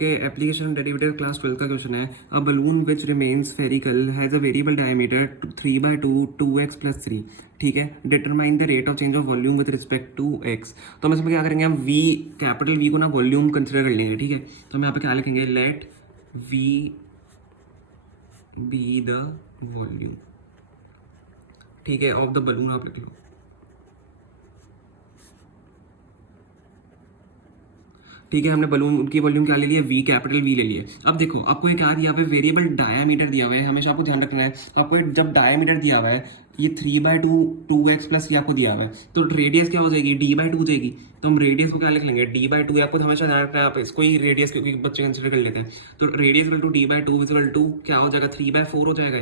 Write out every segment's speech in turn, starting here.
के application derivative class 12 का question है। A balloon which remains spherical has a variable diameter 3/2 2x + 3। ठीक है, determine the rate of change of volume with respect to x। तो हम इसमें क्या करेंगे, हम v कैपिटल V को ना वॉल्यूम कंसिडर कर लेंगे। ठीक है, तो हम यहाँ पे क्या लिखेंगे, let v be the volume, ठीक है, ऑफ द बलून आप लिख लो। ठीक है, हमने बलून की वॉल्यूम क्या ले लिया, वी कैपिटल वी ले लिए। अब देखो आपको ये क्या दिया हुआ है, वेरिएबल डायामीटर दिया हुआ है। हमेशा आपको ध्यान रखना है, आपको जब डायामीटर दिया हुआ है ये 3/2 2x + ये आपको दिया हुआ है, तो रेडियस क्या हो जाएगी, d/2 हो जाएगी। तो हम रेडियस को क्या लिख लेंगे, d/2। आपको हमेशा ध्यान रखना है, आप इसको ही रेडियस क्योंकि बच्चे कंसिडर कर लेते हैं। तो रेडियस d/2 क्या हो जाएगा, 3/4 हो जाएगा।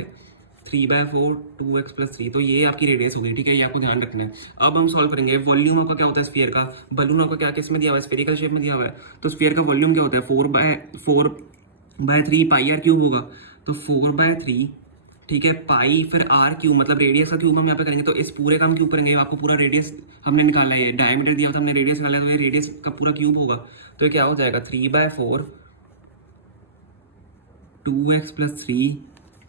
3/4 2x + 3, तो ये आपकी रेडियस होगी। ठीक है, ये आपको ध्यान रखना है। अब हम सॉल्व करेंगे। वॉल्यूम आपका क्या होता है स्फीयर का, बलून आपका क्या किस में दिया हुआ है, स्फेरिकल शेप में दिया हुआ है। तो स्फीयर का वॉल्यूम क्या होता है, 4/3 πr³ होगा। तो 4/3, ठीक है, पाई फिर r³ मतलब रेडियस का क्यूब हम यहाँ पे करेंगे। तो इस पूरे का हम क्यूब करेंगे, आपको पूरा रेडियस हमने निकाला है, डायमीटर दिया था हमने, रेडियस निकाला है, तो ये रेडियस का पूरा क्यूब होगा। तो ये क्या हो जाएगा, 3/4 2x + 3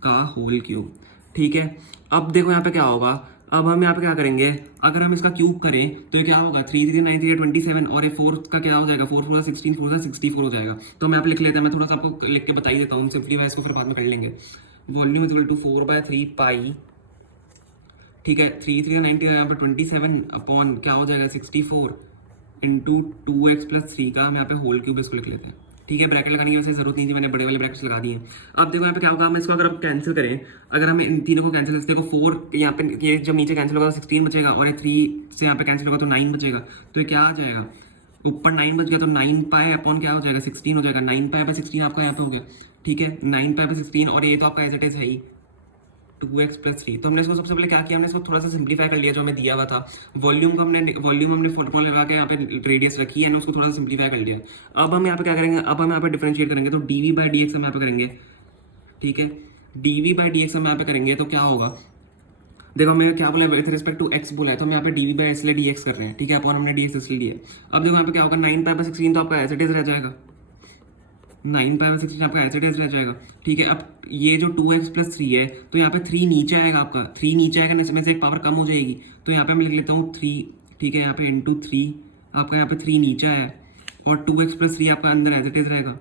का होल क्यूब। ठीक है, अब देखो यहाँ पे क्या होगा, अब हम यहाँ पे क्या करेंगे, अगर हम इसका क्यूब करें तो ये क्या होगा, 3 3 9 3 27, और ये 4 का क्या हो जाएगा, 4 4 16 4 64 हो जाएगा। तो हम यहाँ पे लिख लेते हैं, मैं थोड़ा सा आपको लिख के बता ही देता हूँ, सिंपलीफाई इसको फिर बाद में कर लेंगे। वॉल्यूम इज इक्वल टू 4/3 पाई, ठीक है, 3 3 90 यहाँ पे 27 अपॉन क्या हो जाएगा 64 इंटू 2x + 3 का हम यहाँ पे होल क्यूब इसको लिख लेते हैं। ठीक है, ब्रैकेट लगाने की वैसे जरूरत नहीं थी, मैंने बड़े वाले ब्रैकेट्स लगा दिए। अब देखो यहाँ पे क्या होगा, हम इसको अगर आप कैंसिल करें, अगर हम इन तीनों को कैंसिल करते देखो 4 यहाँ पे, ये जब नीचे कैंसिल होगा तो 16 बचेगा, और ये 3 से यहाँ पे कैंसिल होगा तो 9 बचेगा। तो ये क्या आ जाएगा, ऊपर 9 बच गया तो 9π अपॉन क्या हो जाएगा 16 हो जाएगा। 9π/16 आपका यहाँ पे हो गया। ठीक है, 9π/16, और ये तो आपका एज इट इज है ही 2x + 3। तो हमने इसको सबसे पहले क्या किया, हमने इसको थोड़ा सा सिंप्लीफाई कर लिया जो हमें दिया हुआ था। वॉल्यूम हमने फॉर्मूला लगा के यहाँ पे रेडियस रखी है, उसको थोड़ा सा सिंप्लीफाई कर लिया। अब हम यहाँ पे क्या करेंगे, अब हम यहाँ पे डिफरेंशिएट करेंगे, तो dv/dx हम यहाँ पे करेंगे। ठीक है, dv/dx हम यहाँ पे करेंगे तो क्या होगा, देखो हमें क्या बोला है, विद रिस्पेक्ट टू x बोला है, तो हम यहाँ पे dv/s ले dx कर रहे हैं। ठीक है, अपॉन हमने dx इसलिए लिया है। अब देखो यहाँ पे क्या होगा, 9π/16 तो आपका एज इट इज रह जाएगा, 9π/16 आपका एज इट इज रह जाएगा। ठीक है, अब ये जो 2x + 3 है, तो यहाँ पे 3 नीचे आएगा, आपका 3 नीचे आएगा ना, इसमें से एक पावर कम हो जाएगी। तो यहाँ पे मैं लिख लेता हूँ 3। ठीक है, यहाँ पे इंटू 3, आपका यहाँ पे 3 नीचे आया, और 2x + 3 आपका अंदर एज इट इज रहेगा,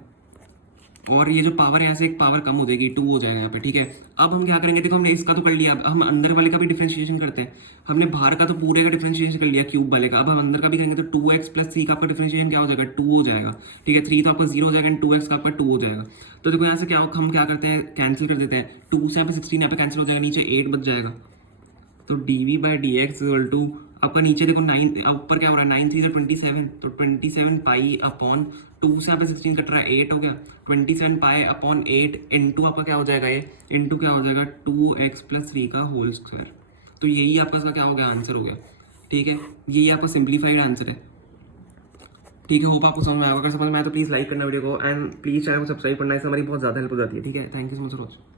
और ये जो पावर है यहाँ से एक पावर कम हो जाएगी, 2 हो जाएगा यहाँ पे। ठीक है, अब हम क्या करेंगे, देखो हमने इसका तो कर लिया, अब हम अंदर वाले का भी डिफरेंशिएशन करते हैं। हमने बाहर का तो पूरे का डिफरेंशिएशन कर लिया क्यूब वाले का, अब हम अंदर का भी करेंगे। तो 2x + 3 का आपका डिफरेंशिएशन क्या हो जाएगा, 2 हो जाएगा। ठीक है, 3 तो आपका 0 हो जाएगा, एंड 2x का आपका 2 हो जाएगा। तो देखो यहाँ से क्या हम क्या करते हैं, कैंसिल कर देते हैं। 2 से यहाँ पे 16 यहाँ पे कैंसिल हो जाएगा, नीचे 8 बच जाएगा। तो dv/dx इक्वल टू आपका नीचे देखो 9, ऊपर क्या हो रहा है, 9 3 27, तो 27π अपॉन 2 से यहाँ पे 16 कट रहा है, 8 हो गया। 27π अपॉन 8 इंटू आपका क्या हो जाएगा, ये इंटू क्या हो जाएगा 2x + 3 का होल स्क्वायर। तो यही आपका इसका क्या हो गया, आंसर हो गया। ठीक है, यही आपका सिंप्लीफाइड आंसर है। ठीक है, होप आपको समझ में आएगा। अगर समझ में आए तो प्लीज़ लाइक करना वीडियो को, एंड प्लीज़ चैनल को सब्सक्राइब करना, इससे हमारी बहुत ज़्यादा हेल्प हो जाती है। ठीक है, thank you so much for watching.